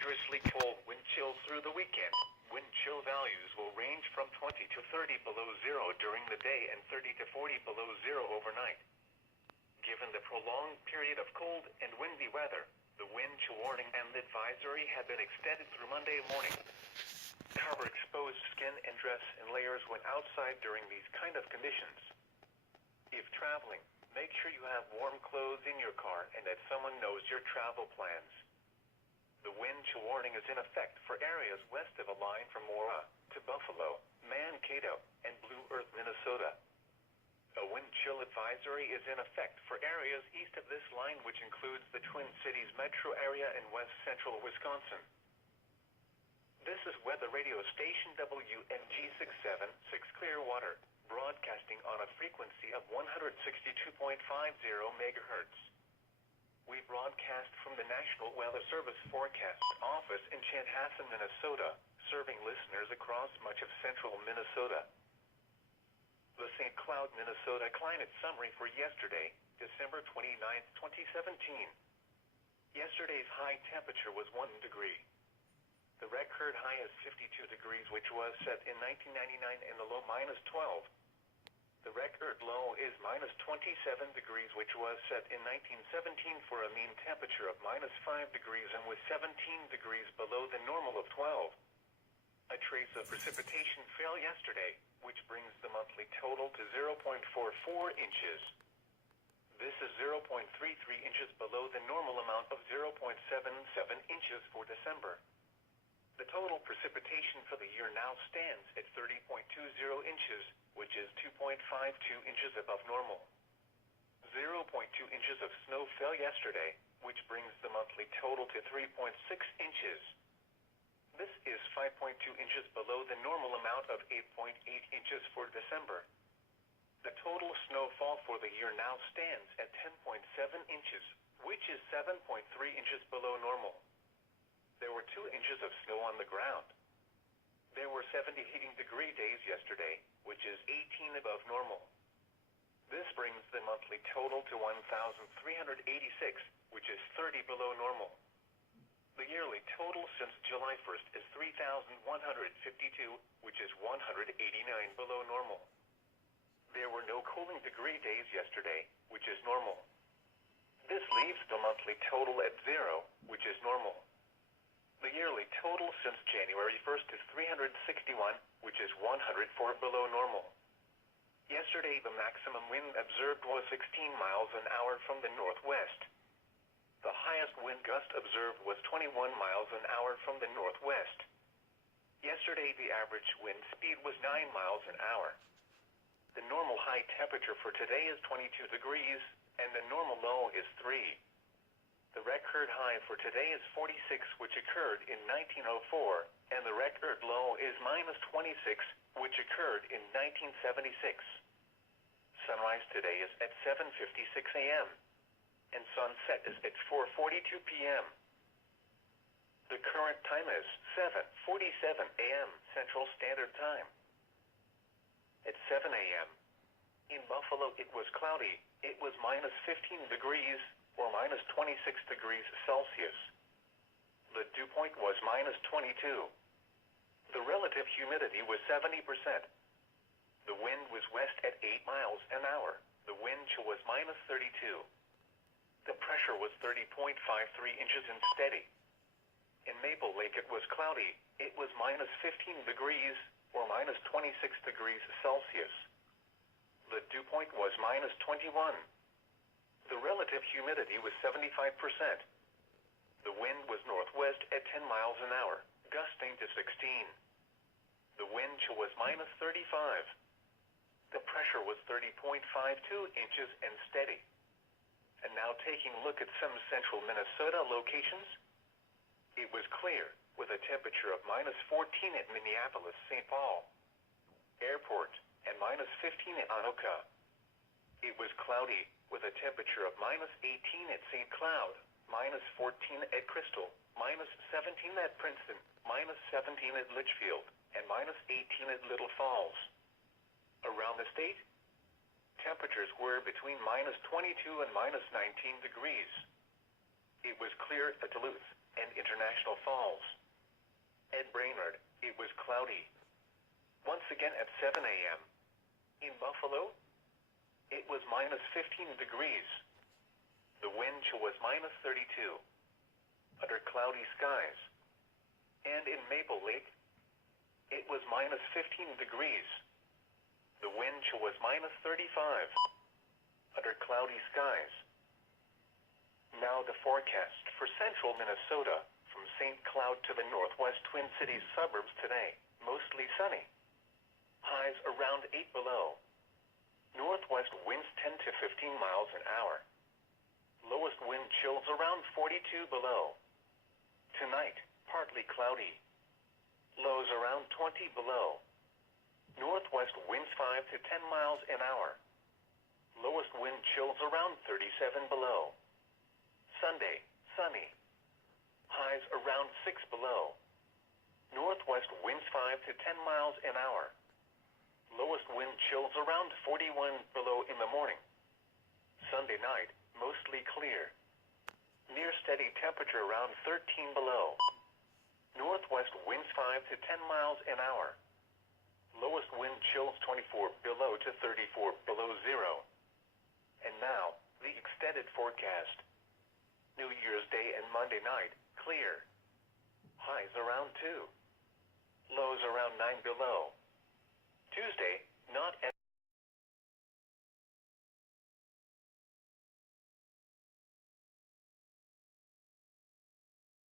dangerously cold wind chills through the weekend. Wind chill values will range from 20 to 30 below zero during the day and 30 to 40 below zero overnight. Given the prolonged period of cold and windy weather, the wind chill warning and advisory have been extended through Monday morning. Cover exposed skin and dress in layers when outside during these kind of conditions. If traveling, make sure you have warm clothes in your car and that someone knows your travel plans. The wind chill warning is in effect for areas west of a line from Mora to Buffalo, Mankato, and Blue Earth, Minnesota. A wind chill advisory is in effect for areas east of this line, which includes the Twin Cities metro area and west central Wisconsin. This is weather radio station WMG 676 Clearwater, broadcasting on a frequency of 162.50 megahertz. We broadcast from the National Weather Service Forecast Office in Chanhassen, Minnesota, serving listeners across much of central Minnesota. The St. Cloud, Minnesota climate summary for yesterday, December 29, 2017. Yesterday's high temperature was 1 degree. The record high is 52 degrees, which was set in 1999, and the low -12. The record low is -27 degrees, which was set in 1917 for a mean temperature of -5 degrees and was 17 degrees below the normal of 12. A trace of precipitation fell yesterday, which brings the monthly total to 0.44 inches. This is 0.33 inches below the normal amount of 0.77 inches for December. The total precipitation for the year now stands at 30.20 inches, which is 2.52 inches above normal. 0.2 inches of snow fell yesterday, which brings the monthly total to 3.6 inches. This is 5.2 inches below the normal amount of 8.8 inches for December. The total snowfall for the year now stands at 10.7 inches, which is 7.3 inches below normal. There were 2 inches of snow on the ground. There were 70 heating degree days yesterday, which is 18 above normal. This brings the monthly total to 1,386, which is 30 below normal. The yearly total since July 1st is 3,152, which is 189 below normal. There were no cooling degree days yesterday, which is normal. This leaves the monthly total at 0, which is normal. The yearly total since January 1st is 361, which is 104 below normal. Yesterday, the maximum wind observed was 16 miles an hour from the northwest. The highest wind gust observed was 21 miles an hour from the northwest. Yesterday, the average wind speed was 9 miles an hour. The normal high temperature for today is 22 degrees, and the normal low is 3. The record high for today is 46, which occurred in 1904, and the record low is -26, which occurred in 1976. Sunrise today is at 7:56 a.m., and sunset is at 4:42 p.m. The current time is 7:47 a.m. Central Standard Time. At 7 a.m. in Buffalo, it was cloudy. It was -15 degrees, or -26 degrees Celsius. The dew point was -22. The relative humidity was 70%. The wind was west at 8 miles an hour. The wind chill was -32. The pressure was 30.53 inches and steady. In Maple Lake, it was cloudy. It was -15 degrees, or -26 degrees Celsius. The dew point was -21. The relative humidity was 75%. The wind was northwest at 10 miles an hour, gusting to 16. The wind chill was -35. The pressure was 30.52 inches and steady. And now taking a look at some central Minnesota locations. It was clear, with a temperature of -14 at Minneapolis, St. Paul Airport, and -15 at Anoka. It was cloudy, with a temperature of -18 at St. Cloud, -14 at Crystal, -17 at Princeton, -17 at Litchfield, and -18 at Little Falls. Around the state, temperatures were between -22 and -19 degrees. It was clear at Duluth and International Falls. At Brainerd, it was cloudy. Once again at 7 a.m. In Buffalo, it was minus 15 degrees. The wind chill was minus 32. Under cloudy skies. And in Maple Lake, it was minus 15 degrees. The wind chill was minus 35. Under cloudy skies. Now the forecast for central Minnesota from St. Cloud to the northwest Twin Cities suburbs today. Mostly sunny. Highs around 8 below. Northwest winds 10 to 15 miles an hour. Lowest wind chills around 42 below. Tonight, partly cloudy. Lows around 20 below. Northwest winds 5 to 10 miles an hour. Lowest wind chills around 37 below. Sunday, sunny. Highs around 6 below. Northwest winds 5 to 10 miles an hour. Lowest wind chills around 41 below in the morning. Sunday night, mostly clear. Near steady temperature around 13 below. Northwest winds 5 to 10 miles an hour. Lowest wind chills 24 below to 34 below zero. And now, the extended forecast. New Year's Day and Monday night, clear. Highs around 2. Lows around 9 below. Tuesday, not